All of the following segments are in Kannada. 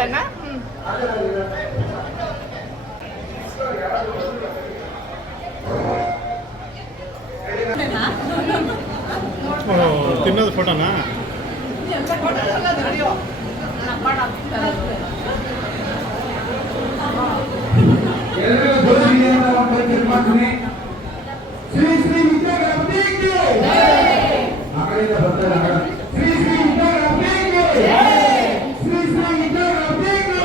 ಮಾಡೋಣ. ತಿನ್ನೋದು ಫೋಟೋನಾ? ಶ್ರೀ ಶ್ರೀ ವಿದ್ಯಾ ಗಣಪತಿಗೆ ಆ ಕಡೆಯಿಂದ ಬರ್ತಾರೆ. ಶ್ರೀ ಶ್ರೀ ವಿದ್ಯಾ ಗಣಪತಿಗೆ ಶ್ರೀ ಶ್ರೀ ವಿದ್ಯಾ ಗಣಪತಿಗೆ.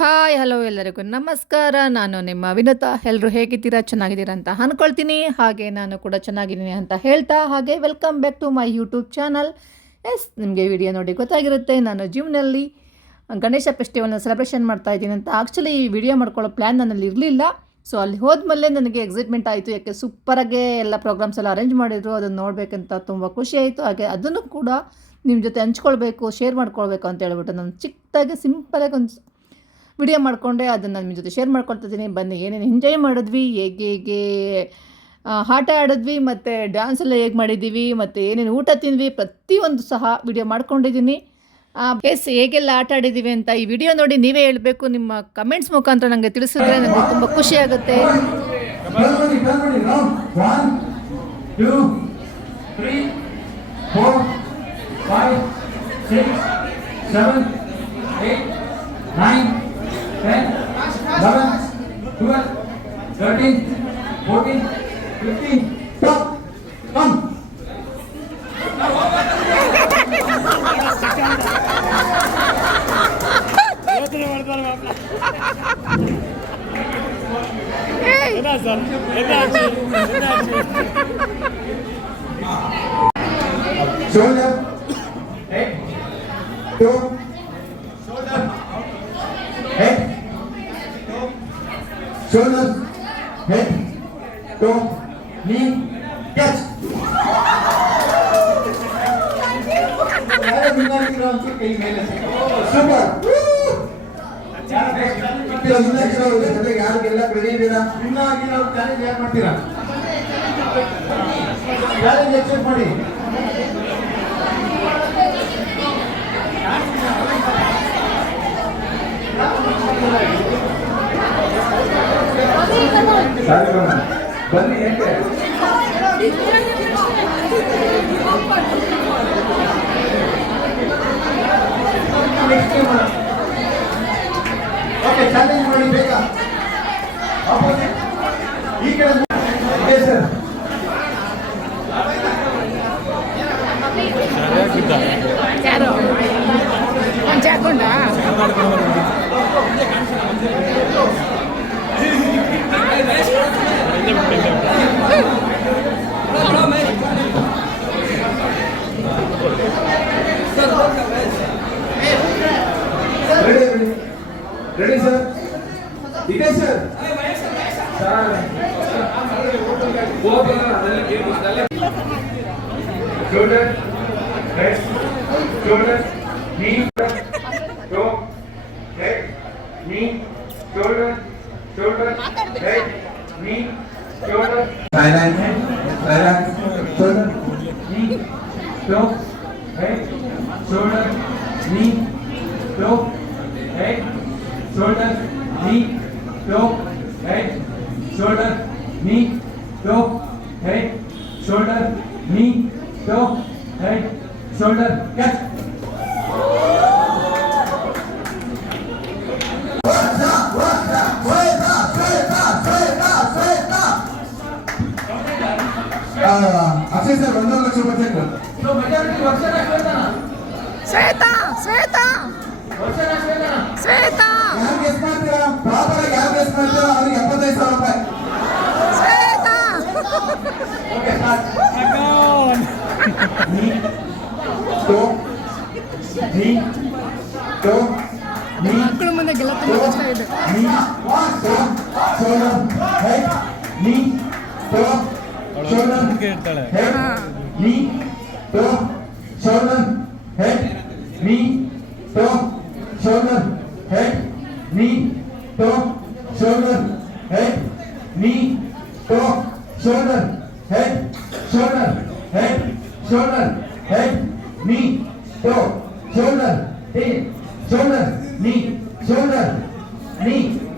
ಹಾಯ್ ಹಲೋ ಎಲ್ಲರಿಗೂ ನಮಸ್ಕಾರ. ನಾನು ನಿಮ್ಮ ವಿನುತಾ. ಎಲ್ಲರೂ ಹೇಗಿದ್ದೀರಾ? ಚೆನ್ನಾಗಿದ್ದೀರಾ ಅಂತ ಅಂದ್ಕೊಳ್ತೀನಿ. ಹಾಗೆ ನಾನು ಕೂಡ ಚೆನ್ನಾಗಿದ್ದೀನಿ ಅಂತ ಹೇಳ್ತಾ ಹಾಗೆ welcome back to my YouTube channel. ನಿಮಗೆ ವಿಡಿಯೋ ನೋಡಿ ಗೊತ್ತಾಗಿರುತ್ತೆ, ನಾನು ಜಿಮ್ನಲ್ಲಿ ಗಣೇಶ ಫೆಸ್ಟಿವಲ್ನ ಸೆಲೆಬ್ರೇಷನ್ ಮಾಡ್ತಾ ಇದ್ದೀನಿ ಅಂತ. ಆ್ಯಕ್ಚುಲಿ ಈ ವಿಡಿಯೋ ಮಾಡ್ಕೊಳ್ಳೋ ಪ್ಲ್ಯಾನ್ ನನ್ನಲ್ಲಿ ಇರಲಿಲ್ಲ. ಸೊ ಅಲ್ಲಿ ಹೋದ್ಮೇಲೆ ನನಗೆ ಎಕ್ಸೈಟ್ಮೆಂಟ್ ಆಯಿತು, ಯಾಕೆ ಸೂಪರಾಗೆ ಎಲ್ಲ ಪ್ರೋಗ್ರಾಮ್ಸ್ ಎಲ್ಲ ಅರೇಂಜ್ ಮಾಡಿದ್ರು. ಅದನ್ನು ನೋಡಬೇಕಂತ ತುಂಬ ಖುಷಿ ಆಯಿತು. ಹಾಗೆ ಅದನ್ನು ಕೂಡ ನಿಮ್ಮ ಜೊತೆ ಹಂಚ್ಕೊಳ್ಬೇಕು, ಶೇರ್ ಮಾಡ್ಕೊಳ್ಬೇಕು ಅಂತ ಹೇಳ್ಬಿಟ್ಟು ನಾನು ಚಿಕ್ಕದಾಗಿ ಸಿಂಪಲಾಗಿ ಒಂದು ವಿಡಿಯೋ ಮಾಡಿಕೊಂಡೆ. ಅದನ್ನು ನಿಮ್ಮ ಜೊತೆ ಶೇರ್ ಮಾಡ್ಕೊಳ್ತಿದ್ದೀನಿ. ಬನ್ನಿ, ಏನೇನು ಎಂಜಾಯ್ ಮಾಡಿದ್ವಿ, ಹೇಗೆ ಆಟ ಆಡಿದ್ವಿ, ಮತ್ತು ಡ್ಯಾನ್ಸ್ ಎಲ್ಲ ಹೇಗೆ ಮಾಡಿದ್ದೀವಿ, ಮತ್ತು ಏನೇನು ಊಟ ತಿಂದ್ವಿ, ಪ್ರತಿಯೊಂದು ಸಹ ವಿಡಿಯೋ ಮಾಡ್ಕೊಂಡಿದ್ದೀನಿ. ಹೇಗೆಲ್ಲ ಆಟ ಆಡಿದ್ದೀವಿ ಅಂತ ಈ ವಿಡಿಯೋ ನೋಡಿ ನೀವೇ ಹೇಳಬೇಕು. ನಿಮ್ಮ ಕಮೆಂಟ್ಸ್ ಮುಖಾಂತರ ನನಗೆ ತಿಳಿಸಿದ್ರೆ ನನಗೆ ತುಂಬ ಖುಷಿ ಆಗುತ್ತೆ. 1 2 3 4 5 6 7 8 9 10 11 12 13 14 15 stop come. Shoulder, head, toe, shoulder, head, toe, shoulder, head, toe, knee, catch. Super. ಯಾರಿಗೆಲ್ಲ ಬೆಳೆಯಿದ್ದೀರಾ? ಇನ್ನೂ ಆಗಿಲ್ಲ ಅವ್ರು ಚಾಲೆಂಜ್ ಯಾರು ಮಾಡ್ತೀರಾ? ಚಾಲೆಂಜ್ ಎಕ್ಸೆಪ್ಟ್ ಮಾಡಿ. ಬನ್ನಿ ಹೇಗೆ ಓಕೆ, ಚಾಲೆಂಜ್ ಮಾಡಿ ಬೇಗ. ಆಪೋಸಿಟ್ ಈ ಕಡೆ ಇದೆ ಸರ್. ಯಾರು ಒಂದು ಚಾಕೊಂಡ ರೆಡಿ ಸರ್? ಇದೆ sir. Shoulder, head, shoulder, knee, toe, head, knee, shoulder, head, knee, shoulder, silent, shoulder, knee, toe, head, shoulder, knee, toe, head, shoulder, knee, toe, head, shoulder, knee, toe, head, shoulder, knee, toe, head, shoulder, catch. Akshay sir 1 lakh ರೂಪಾಯಿ ಚೆಕ್. ಸೊ ಮೆಜಾರಿಟಿ ವರ್ಷನ ಶ್ವೇತಾ ಶ್ವೇತಾ ಶ್ವೇತಾ ಶ್ವೇತಾ ಯಾರು ಗೆಸ್ ಮಾಡ್ತೀರಾ? ಪ್ರಾಪರ್ ಆಗಿ ಯಾರು ಗೆಸ್ ಮಾಡ್ತಾರೋ ಅವ್ರಿಗೆ 75,000 ರೂಪಾಯಿ. Okay start. ನೀ ಟೋ ನೀ ಟೋ ನೀ ಮಕ್ಕಳ ಮುಂದೆ ಗೆಲ್ಲ ತುಂಬ ಕಷ್ಟ ಇದೆ. ನೀ toe shoulder head knee toe shoulder head knee toe shoulder head knee toe shoulder head knee toe shoulder head knee toe shoulder head shoulder head shoulder head knee toe shoulder head shoulder knee shoulder knee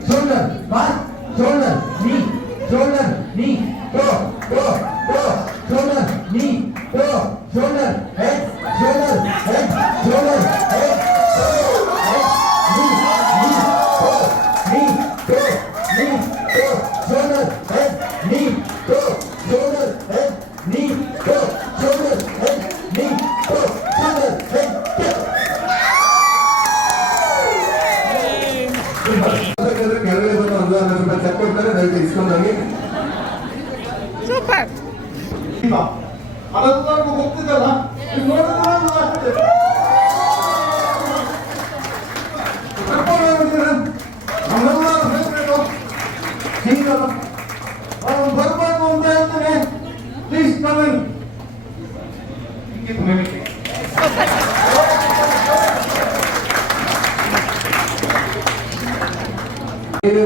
shoulder mark shoulder knee shoulder knee toe toe toe shoulder knee toe shoulder head shoulder head shoulder head knee toe ನೀ ಟೋ ನೀ toe shoulder head knee toe shoulder head knee toe shoulder head knee toe shoulder head ಕೆಳಗಡೆ ಬಂದು 1,000 ರೂಪಾಯಿ ಚೆಕ್ ಕೊಡ್ತಾರೆ, ದಯವಿಟ್ಟು ಇಸ್ಕೊಂಡೋಗಿ. ಸೂಪರ್. ಅದೆಲ್ಲರಿಗೂ ಗೊತ್ತಿದ್ದಲ್ಲ, ನೀವು ನೋಡಿದ್ರೆ ನಮ್ಮೆಲ್ಲರ ಫೇವ್ರೇಟು ಹಿಂಗಲ್ಲ, ಅವ್ನು ಬರ್ಬೇಕು ಅಂತ ಹೇಳ್ತೀನಿ. Please coming.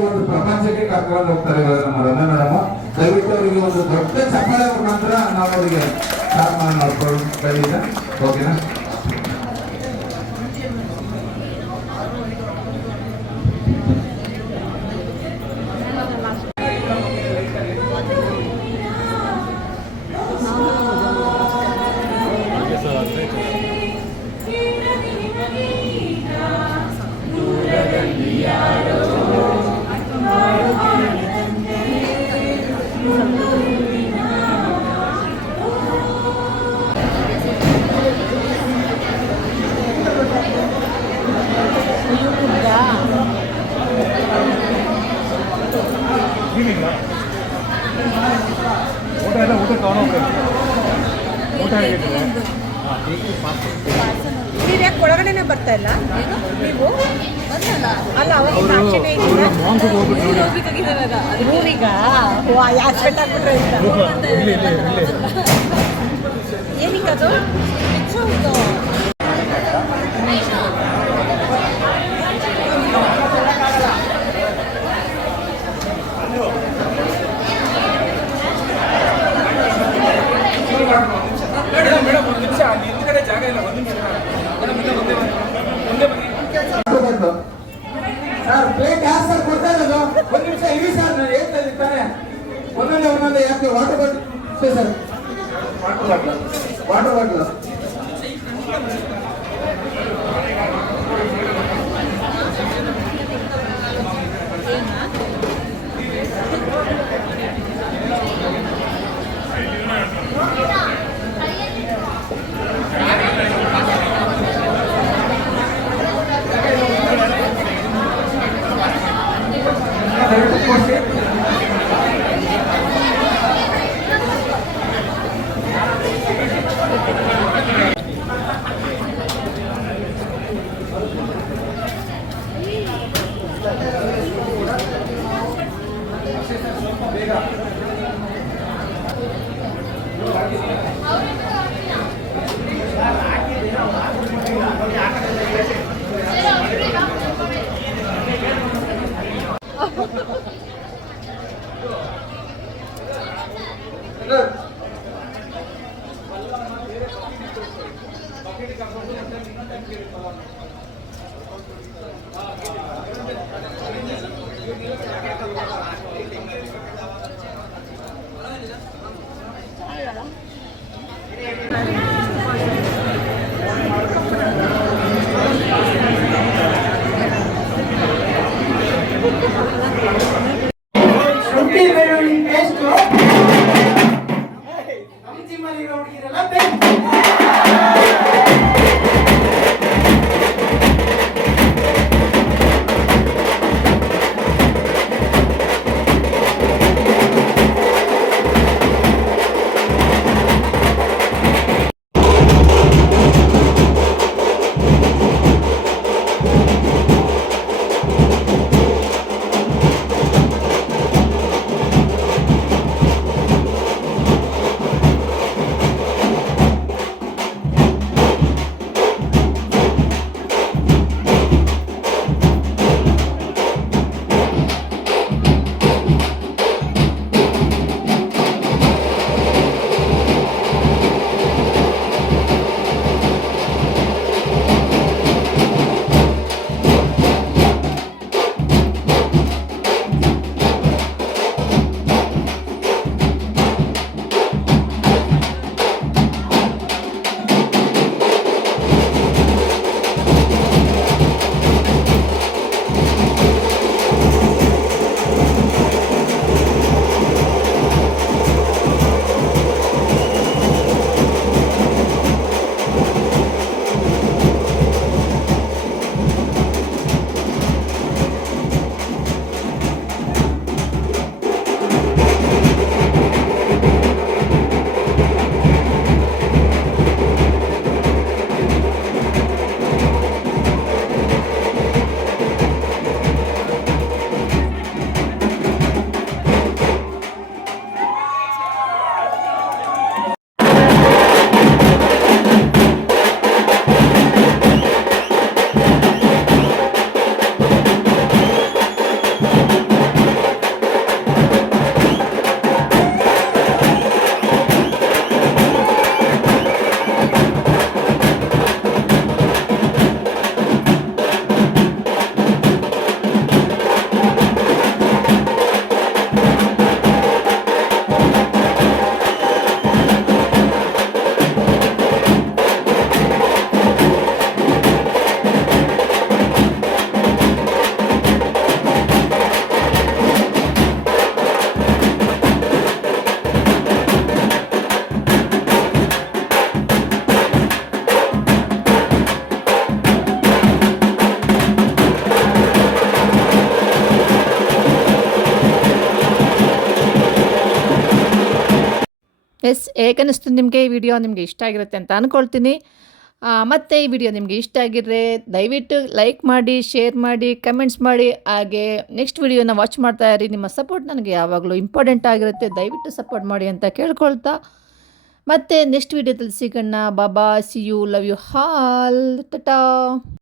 ಒಂದು ಪ್ರಪಂಚಕ್ಕೆ ಕರ್ಕೊಂಡು ಹೋಗ್ತಾರೆ ಇವಾಗ ನಮ್ಮ ರಮ್ಯಾ ಮೇಡಮ್. ದಯವಿಟ್ಟು ಅವರಿಗೆ ಒಂದು ದೊಡ್ಡ ಚಪ್ಪಾಳೆ ಮುಖಾಂತರ ನಾವು ಅವರಿಗೆ ಸ್ಟಾರ್ಟ್ ಮಾಡಿ ನೋಡ್ಕೊಂಡು ಖಂಡಿತ. ಓಕೆನಾ? ನೀವ್ಯಾಕೆ ಒಳಗಡೆನೆ ಬರ್ತಾ ಇಲ್ಲ ನೀವು? ಅಲ್ಲ ಅವಾಗ ಆಚೆನೇ ಊರಿಗ ಯಾಸ್ಪೆಟ್ ಹಾಕ್ಬಿಟ್ರೆ ಏನಕ್ಕದು ಸರ್ ಪ್ಲೇಟ್ ಯಾರು ಸರ್ ಕೊಡ್ತಾ ಇರೋದು? ಒಂದು ನಿಮಿಷ ಇರಿ ಸರ್, ನಾನು ಹೇಳ್ತಾ ಇದ್ದೀನಿ ತಾನೆ. ಒಂದೊಂದೇ ಯಾಕೆ water bottle sir, water bottle ಶುಂಠಿ ಬೆಳ್ಳುಳ್ಳಿ ಪೇಸ್ಟ್ ಅಂಚಿ ಮರಿ ಹುಡುಗಿರೆಲ್ಲ ಬೇಕು. ಎಸ್, ಹೇಗನ್ನಿಸ್ತು ನಿಮಗೆ ಈ ವಿಡಿಯೋ? ನಿಮಗೆ ಇಷ್ಟ ಆಗಿರುತ್ತೆ ಅಂತ ಅಂದ್ಕೊಳ್ತೀನಿ. ಮತ್ತು ಈ ವಿಡಿಯೋ ನಿಮಗೆ ಇಷ್ಟ ಆಗಿದ್ರೆ ದಯವಿಟ್ಟು ಲೈಕ್ ಮಾಡಿ, ಶೇರ್ ಮಾಡಿ, ಕಮೆಂಟ್ಸ್ ಮಾಡಿ. ಹಾಗೆ ನೆಕ್ಸ್ಟ್ ವಿಡಿಯೋನ ವಾಚ್ ಮಾಡ್ತಾ ಇರಿ. ನಿಮ್ಮ ಸಪೋರ್ಟ್ ನನಗೆ ಯಾವಾಗಲೂ ಇಂಪಾರ್ಟೆಂಟ್ ಆಗಿರುತ್ತೆ. ದಯವಿಟ್ಟು ಸಪೋರ್ಟ್ ಮಾಡಿ ಅಂತ ಕೇಳ್ಕೊಳ್ತಾ, ಮತ್ತೆ ನೆಕ್ಸ್ಟ್ ವಿಡಿಯೋದಲ್ಲಿ ಸಿಗೋಣ. ಬಾಬಾ, see you, love you all, Tata.